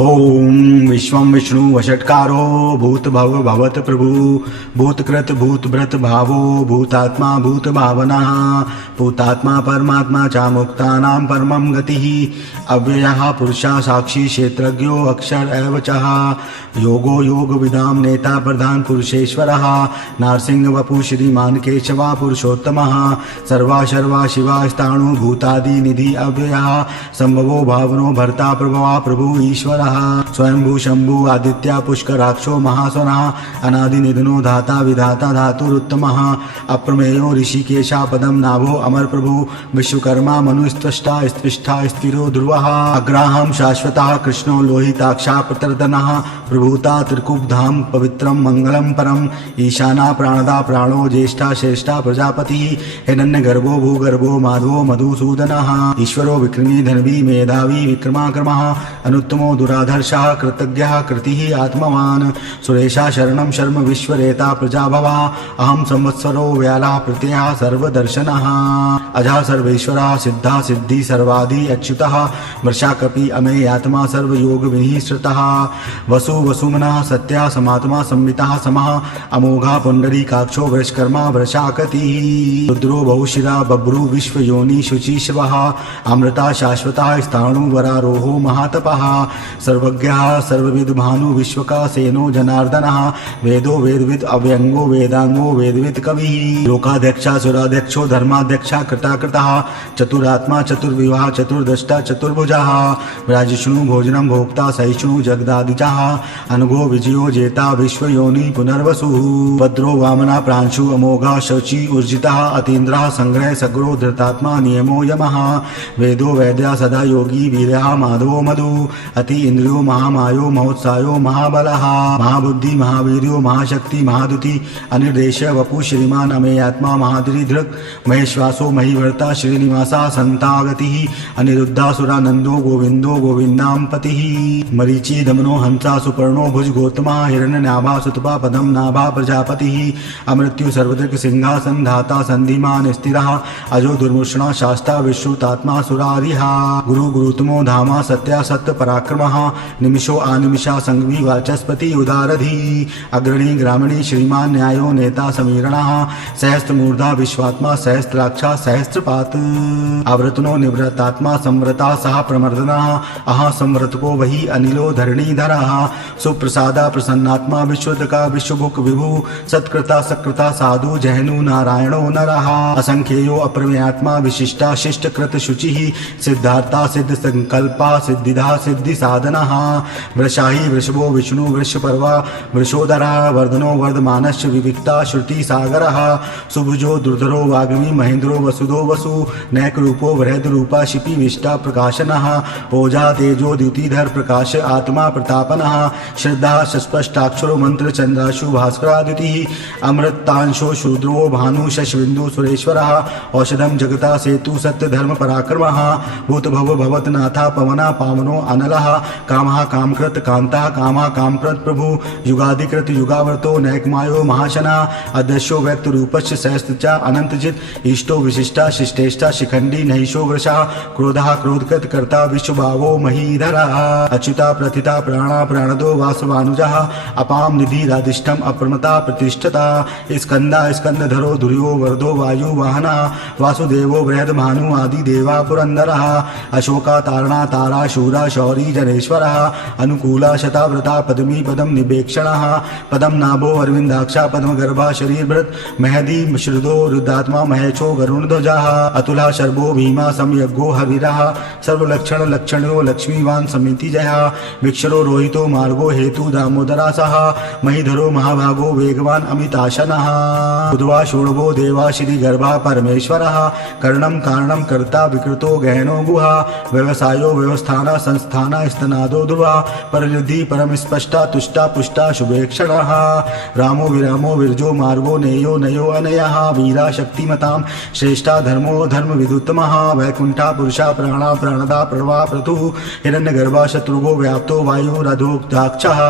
ओम विश्वं विष्णु वषट्कारो भूत भव भवत प्रभु भूतकृत भूत भृत भावो भूतात्मा भूत भावना भूतात्मा परमात्मा च मुक्तानां परमं गतिः अव्ययः पुरुषः साक्षी क्षेत्रज्ञो अक्षर एव च योगो योगविदां नेता प्रधान पुरुषेश्वरः नारसिंह वपु श्रीमान केशवा पुरुषोत्तमः सर्वा शर्वा शिवा स्थाणु भूतादि निधि अव्ययः संभवो भावनो भर्ता प्रभवा प्रभु ईश्वरः स्वयंभू शंभु आदित्य पुष्कराक्षो महासनः अनादि निधनो धाता विधाता धातुरुत्तमः अप्रमेयो ऋषिकेशा पदम नाभो अमर प्रभु विश्वकर्मा मनुस्त्वष्टा स्त्विष्ठा स्थिरो ध्रुवः अग्राहं शाश्वतः कृष्णो लोहिताक्षा प्रतर्दनः प्रभूता त्रिकुब्धाम पवित्रम मंगलम परम ईशाना प्राणदा प्राणो ज्येष्ठा श्रेष्ठा प्रजापति हिरण्यगर्भो भूगर्भो माधवो मधुसूदनः ईश्वरो विक्रमी धनवी मेधावी विक्रमाक्रमः अनुत्तमो दुराधर्षः कृतज्ञः कृतिः आत्मवान् सुरेशा शरणं शर्म विश्वरेता प्रजाभवा अहं संवत्सरो व्याला प्रत्ययः सर्वदर्शनः अजः सर्वेश्वरः सिद्धा सिद्धि सर्वाधि अच्युतः वर्षाकपि अमेयात्मा सर्वयोग विनिश्रितः वसु वसुमनः सत्या समात्मा संवितः समः अमोघा पुंडरीकाक्षो वृषकर्मा वृषाकतिः रुद्रो बहुशिरा बभ्रु विश्वयोनि शुचि शिवः अमृता शाश्वतः स्थाणु वरारोहो महातपः सर्वज्ञः सर्वविद भानु विश्वका सेनो जनार्दनः वेदो वेदविद अव्यंगो वेदांगो वेदविद कविः लोकाध्यक्षा सुराध्यक्षो धर्माध्यक्षा कृताकृतः चतुरात्मा चतुर्विवाह चतुर्दष्टा चतुर्भुजः विराजिष्णु भोजनं भोक्ता सहिष्णु जगदादिजः अनघो विजयो जेता विश्वयोनि पुनर्वसु भद्रो वामना प्रांशु अमोघा शची ऊर्जितः अतीन्द्रः संग्रह सग्रो धृतात्मा नियमो यमः वेदो वैद्या सदा योगी वीरः माधवो मधु अति इंद्रियो महामायो महोत्सायो महाबलः महाबुद्धि महावीर्यो महाशक्ति महादुति अनिर्देश वपु श्रीमान अमेयात्मा महाद्रिधृक् महेश्वासो महिवर्ता श्रीनिवासा संतागतिः अनिरुद्धासुरानंदो गोविंदो गोविंदां पतिः मरीचि दमनो हंसा सुपर्णो भुज गौतमः हिरण्यनाभा सुतपा पदम नाभा प्रजापतिः अमृत्यु सर्वदृक् सिंहासन धाता संधिमान स्थिरः अजो दुर्मुषणा शास्ता विश्रुतात्मा सुरारिः गुरु गुरुतमो धामा सत्या सत्य पराक्रमः निमिषो आनिमिषा संगवी वाचस्पति उदारधी अग्रणी ग्रामणी श्रीमान न्यायो नेता समीरणः सहस्त्रमूर्धा विश्वात्मा सहस्त्राक्षा सहस्त्रपात आवृतनो निवृतात्मा संवृता सह प्रमर्दनः अहा संवृतको वही अनिलो धरणीधरः सुप्रसादा प्रसन्नात्मा विश्वदका विश्वभुक विभु सत्कृता सत्कृता साधु जहनु नारायणो नरः असंख्येयो अप्रमेयात्मा विशिष्टा शिष्टकृत शुचिः सिद्धार्था सिद्ध संकल्पा सिद्धिदा सिद्धि साधनः वृषाही वृषभो विष्णु वृषपर्वा वृषोदरः वर्धनो वर्धमानश्च विविक्ता श्रुति सागरः सुभुजो दुर्धरो वाग्मी महेंद्रो वसुधो वसु नैक रूपो वृहद रूपा शिपि विष्टा प्रकाशनः ओजा तेजो द्युतिधर प्रकाश आत्मा प्रतापनः श्रद्धा स्पष्टाक्षरो मंत्र चंद्राशु भास्करादितिः अमृतांशो शूद्रो भानु शशबिंदु सुरेश्वरः औषधम जगता सेतु सत्य धर्म पराक्रमः भूत भव भवतनाथा पवना पावनो अनलः कामः कामकृत कांतः कामः कामकृत प्रभु युगादिकृत युगावर्तो नैकमायो महाशना अदृश्यो व्यक्त रूपश्च सहस्त्र च अनंतजित इष्टो विशिष्टा शिष्टेष्टा शिखंडी नहिषो वृषः क्रोधः क्रोधकृत कर्ता विश्वभावो महीधरः अच्युता प्रथिता प्राणा प्राणदो वासवानुजः अपाम निधि राधिष्ठम अप्रमता प्रतिष्ठता स्कंदा स्कंदधरो धुर्यो वर्धो वायु वाहनः वासुदेवो बृहद भानु आदि देवा पुरंदरः अशोका तारणा तारा शूरा शौरी जनेश्वरः अनुकूला शताव्रता पद्मी पदम निवेक्षणः पदम नाभो अरविंदाक्षा पद्म गर्भा शरीरभृत महदी श्रुदो रुद्रात्मा महेशो गरुणध्वजः अतुला शर्भो भीमा समयज्ञो हविरः सर्वलक्षण लक्षणो लक्ष्मीवान समिति जयः विक्षरो रोहितो मार्गो हेतु दामोदरा सह महीधरो महाभागो वेगवान अमिताशनः बुधवा शोणभो देवा श्री गर्भा परमेश्वरः कर्णम कारणम कर्ता विकृतो गहनो गुहा व्यवसायो व्यवस्थाना संस्थाना स्तनादो ध्रुवा परनिधि परम स्पष्टा तुष्टा पुष्टा शुभेक्षणः रामो विरामो विरजो मार्गो नेयो नयो अनयः वीरा शक्तिमतां श्रेष्ठा पुरुषा धर्मो धर्म विदुत्तमः वैकुंठा पुरुषा प्राणा प्राणदा प्रणवा पृथु हिरण्यगर्भा शत्रुघो व्याप्तो वायुरधोक्ताक्षः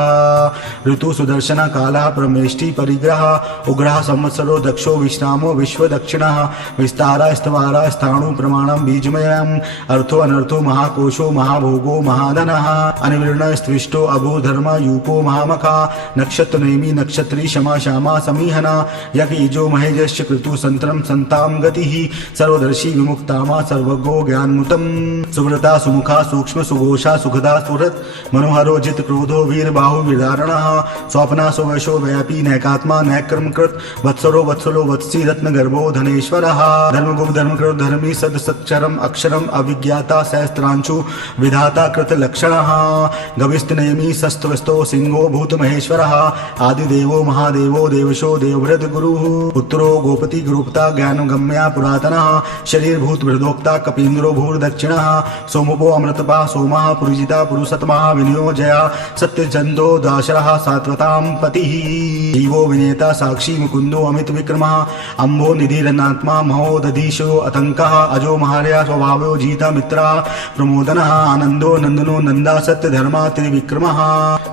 ऋतु सुदर्शन काला प्रमेष्टि परिग्रह उग्रह संवत्सरो दक्षो विश्रामो विश्व दक्षिणः विस्तारा स्तवारा स्थाणु प्रमाणं बीजमयम् अर्थो अनर्थो महाकोशो महाभोगो महाधनः अनिवृण स्त्विष्टो अभो धर्म यूपो महामखा नक्षत्र नेमि नक्षत्री क्षमा श्यामा समीहना यज्ञो महेजश्च कृतु संतरम संताम गतिः सर्वदर्शी विमुक्तामा सर्वज्ञो ज्ञानमुतम सुव्रता सुमुखा सूक्ष्म सुघोषा सुखदा सुहृत् मनोहरो जित क्रोधो वीर बाहु विदारणः स्वप्ना सुवशो व्यापी नैकात्मा नैक्रम कृत वत्सरो वत्सलो वत्सी रत्न गर्भो धनेश्वरः धर्मगुप्त धर्मकृत धर्मी सद सच्चरम अक्षरम अविज्ञाता सहस्त्रांशु विधाता कृत लक्षणः गविस्तनेमि सस्तवस्तो सिंहो भूत महेश्वरः आदिदेवो महादेवो देवशो देवव्रत गुरुः पुत्रो गोपति गुरुपता ज्ञानगम्या पुरातनः शरीर भूत वृद्धोक्ता कपीन्द्रो भूर्दक्षिणः सोमपो अमृतपा सोमः पुरुजिता पुरुषतमः विनियोजया सत्यचंदो दाशरः सात्वतां पतिः जीवो विनेता साक्षी मुकुंदो अमित विक्रमः अम्भो निधिरनात्मा महोदधीशो अतंकः अजो महार्या स्वभावो जीता मित्रा प्रमोदनः आनंदो नंदनो नंदा सत्य धर्मा त्रिविक्रमः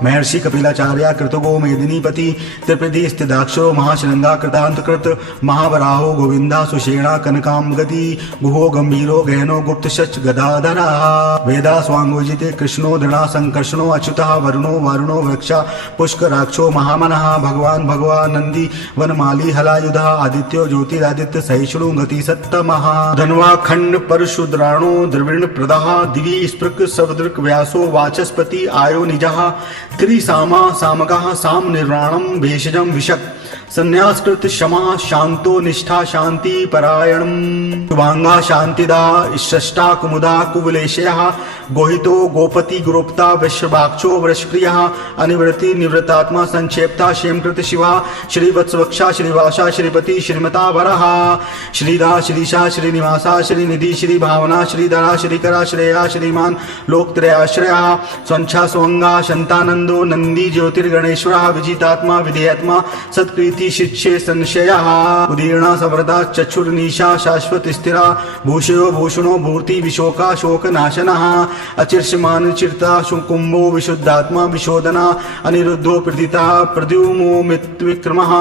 महर्षि कपिलाचार्य कृतगो मेदिनीपति त्रिपदी स्थिदाक्षो महाशृंगा कृतांतकृत महावराहो गोविंदा सुषेणा कनकाम्गति गुहो गंभीरो गहनो गुप्त शच गदाधरा वेदा स्वांगोजिते कृष्णो दृढ़ा संकर्षणो अच्युतः वरुणो वारुणो वृक्षा पुष्कराक्षो महामनः भगवान भगवान नंदी वनमाली हलायुधः आदित्यो ज्योतिरादित्य सहिष्णु गति सत्तमः धनवा खंड परशुद्राणो द्रविण प्रदः दिवि स्पृक सवदृक व्यासो वाचस्पति आयो निजः त्रिसामा सामकः साम निर्वाणम भेषजम विशक संन्यासकृत क्षमा शांतो निष्ठा शांति परायणम शुभांगा शांतिदा षष्टा कुमुदा कुवलेशयः गोहितो गोपति गुरोप्ता वृषभाक्षो वृषप्रियः अनिवृत्ति निवृत्तात्मा संक्षेप्ता क्षेमकृत शिवा श्रीवत्सवक्षा श्रीवासा श्रीपति श्रीमता वरः श्रीदा श्रीशा श्रीनिवासा श्रीनिधि श्रीभावना श्रीधरा श्रीकरा श्रेया श्रीमान लोकत्रयाश्रयः स्वंच्छा स्वंगा शंतानंदो नंदी ज्योतिर्गणेश्वरः विजितात्मा विधेयात्मा सत्कृति शिक्षे संशयः उदीर्णा समृता चक्षुर्निशा शाश्वत स्थिरा भूषयो भूषणो भूर्ति विशोका शोक नाशनः अचिर्ष्यमान चिरता कुंभो विशुद्धात्मा विशोधना अनिरुद्धो प्रथिता प्रद्युमो मित्विक्रमः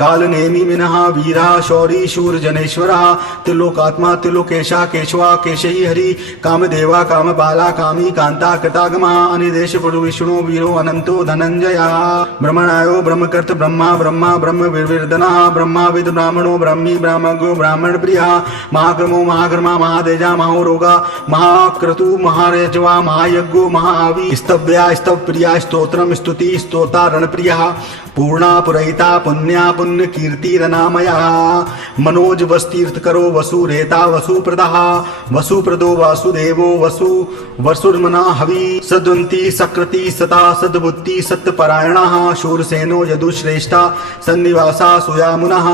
कालनेमि मिनः वीरः शौरी शूर जनेश्वरः त्रिलोकात्मा त्रिलोकेशा केशवा केशही हरि कामदेवा कामबाला कामी कांता कृतागमः अनिदेश पुरु विष्णु वीरो अनंतो धनंजयः ब्रह्मणायो ब्रह्मकर्त ब्रह्मा ब्रह्मा ब्रह्म विवर्धनः ब्रह्माविद ब्राह्मणो ब्रह्मी ब्राह्मणो ब्राह्मण प्रियः महाक्रमो महाकर्मा महातेजा महारोगा महाक्रतु महारेजवा महायज्ञो महाआवि स्तव्या स्तवप्रिया स्तोत्रम स्तुति स्तोता रणप्रियः पूर्णा पुरहिता पुण्या पुण्य कीर्तिरनामयः मनोज वस्तीर्थ करो वसुरेता वसुप्रदः वसुप्रदो वासुदेवो वसु वसुर्मना हवि सद्वंती सकृति सता सद्बुद्धि सत्यपरायणः शूरसेनो यदुश्रेष्ठा सन्निवासा सुयामुनः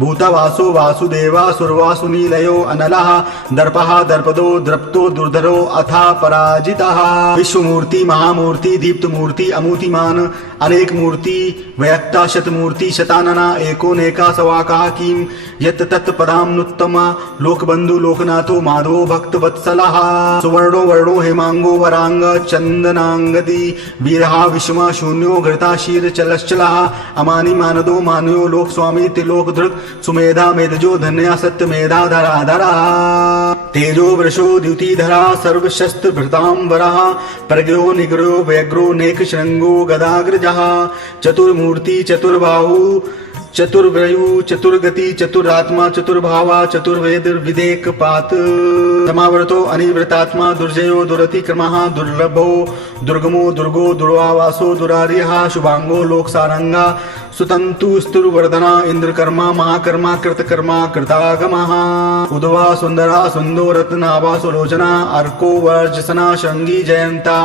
भूतवासो वासुदेवा सुरवासुनीलयो अनलः दर्पः दर्पदो द्रप्तो दुर्धरो अथा पराजितः विश्वमूर्ति महामूर्ति दीप्तमूर्ति अमूर्तिमान अनेक मूर्ति वयक्ता शतमूर्ति शतानना एकोनेका सवाका किम यत् तत् पदामनुत्तमा लोकबंधु लोकनाथो माधवो भक्त वत्सलः सुवर्णो वर्णो हेमांगो वरांग चंदनांगदी वीरहा विषमा शून्यो घृता शीर चलश्चलः अमानि मानदो मानयो लोक स्वामी त्रिलोक धृक सुमेधा मेधजो धन्या सत्य मेधा धराधरा तेजो वृषो द्युतिधरा सर्वशस्त्र भृतांबरः प्रज्ञो निग्रहो व्यग्रो नेक श्रृंगो गदाग्रजः चतुर्मूर्ति चतुर्बाहु चतुर्व्रयु चतुर्गति चतुरात्मा चतुर्भावा चतुर्वेद विदेक पात समावर्तो अनिवृतात्मा दुर्जयो दुरतिक्रमः दुर्लभो दुर्गमो दुर्गो दुर्वावासो दुरार्यः शुभांगो लोकसारंगा सुतंतु स्तुर्वर्धना इंद्रकर्मा महाकर्मा कृतकर्मा कृतागमः उद्वा सुंदरा सुंदो रत्नाभा सुलोचना अर्को वर्जसना शृंगी जयंता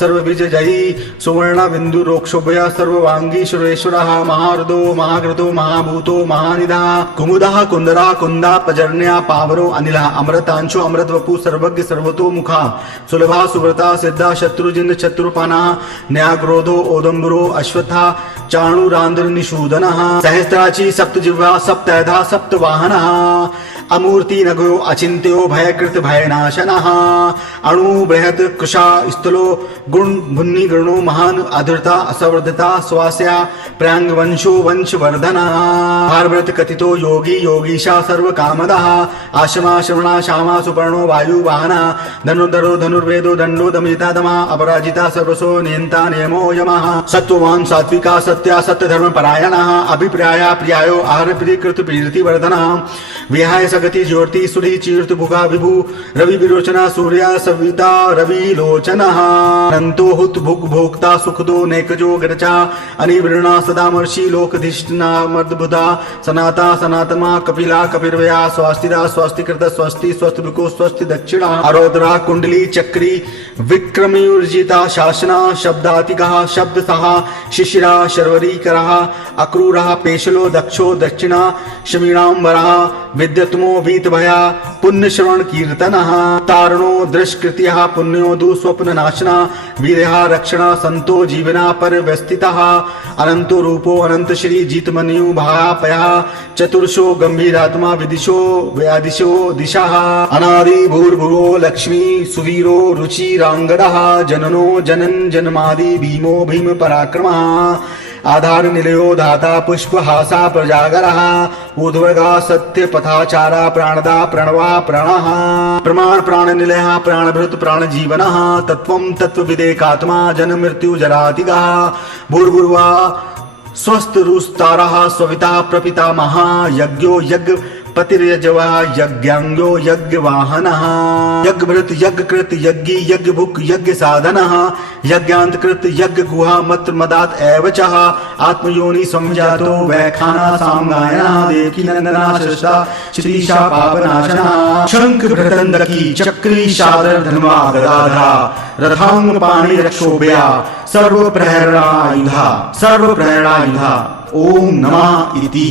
सर्वविजयी सुवर्ण बिंदु रोक्षोभया सर्ववांगी सुरेश्वरः महारदो महाकृतो महाभूतो महानिधा कुमुदः कुंदरा कुंदा पजर्ण्या पावरो अनिलः अमृतांशो अमृतवपु सर्वज्ञ सर्वतो मुखा सुलभा सुव्रता सिद्धा शत्रुजिंद शत्रुपाना न्याग्रोधो ओदंबरो अश्वत्था चाणुरांध्र निषूदनः सहस्त्राची सप्तजिह्वा सप्तैधा सप्तवाहनः अमूर्ति नगो अचिन्त्यो भयकृत भयनाशनः अणु बृहत् कृशा स्थलो गुण भुन्नि गणो महान अधृता असवर्धता स्वास्या प्रांग वंशो वंशवर्धना भारव्रत कथितो योगी योगीशा सर्व कामदः आशमा श्रवणा श्यामा सुपर्णो वायु वाहना धनुर्धरो धनुर्वेदो दंडो दमिता दमा अपराजिता सर्वसो नियंता नियमो यमः सत्ववान सात्विका सत्या सत्य धर्म परायणः अभिप्राया प्रियायो आहार प्रियकृत प्रीति वर्धना विहाय सगति ज्योति सुरी चीर्त भुगा विभु रवि विरोचना सूर्या सविता रवि लोचनः अनंतो हुत भुग भोक्ता सुखदो नेकजो गरचा अनिवृणा सदा मर्षि लोकधिष्ठना मर्दबुधा सनाता सनातमा कपिला कपिर्वया स्वास्तिदा स्वास्तिकृत स्वस्ति स्वस्ति विको स्वस्ति दक्षिणा अरोदरा कुंडली चक्री विक्रमयुर्जिता शासना शब्दातिगः शब्दसः शिशिरा शर्वरीकरः अक्रूरः पेशलो दक्षो दक्षिणा शमीणांबरः विद्यतमो वीतभया पुण्यश्रवण कीर्तनः तारणो दृष्कृत्यः पुण्यो दुःस्वप्ननाशना वीरः रक्षणा संतो जीवना परव्यस्थितः अनंतो रूपो अनंत श्री जितमन्यु भापयः चतुर्षो गंभीरात्मा विदिशो व्यादिशो दिशः अनादि भूर्भुवो लक्ष्मी सुवीरो रुचिरांगदः जननो जनन जन्मादि भीमो भीम पराक्रमः आधार निलयो धाता पुष्पहासा प्रजागरः ऊर्ध्वगा सत्य पथाचारा प्राणदा प्रणवा प्राणः प्रमाण प्राण निलयः प्राणभृत प्राण जीवनः तत्वं तत्वविदेकात्मा जन्म मृत्यु जरातिगः भूर्भुर्वा स्वस्थ रुस्तारः स्वविता प्रपिता महा यज्ञो यज्ञ पतिर्यजवा यज्ञांगो यज्ञवाहनः यज्ञभृत यज्ञकृत यज्ञी यज्ञभुक् यज्ञ साधनः यज्ञान्तकृत यज्ञ गुहा मत्र मदात एव च आत्मयोनि संजातो वैखाना सामगायना देवकी नंदना सृष्टा श्रीशा पापनाशना शंख भृतंदकी चक्री शादर धर्मा गदाधरा रथांग पाणि रक्षोभया सर्व प्रेरणायुधा ओम नमः इति।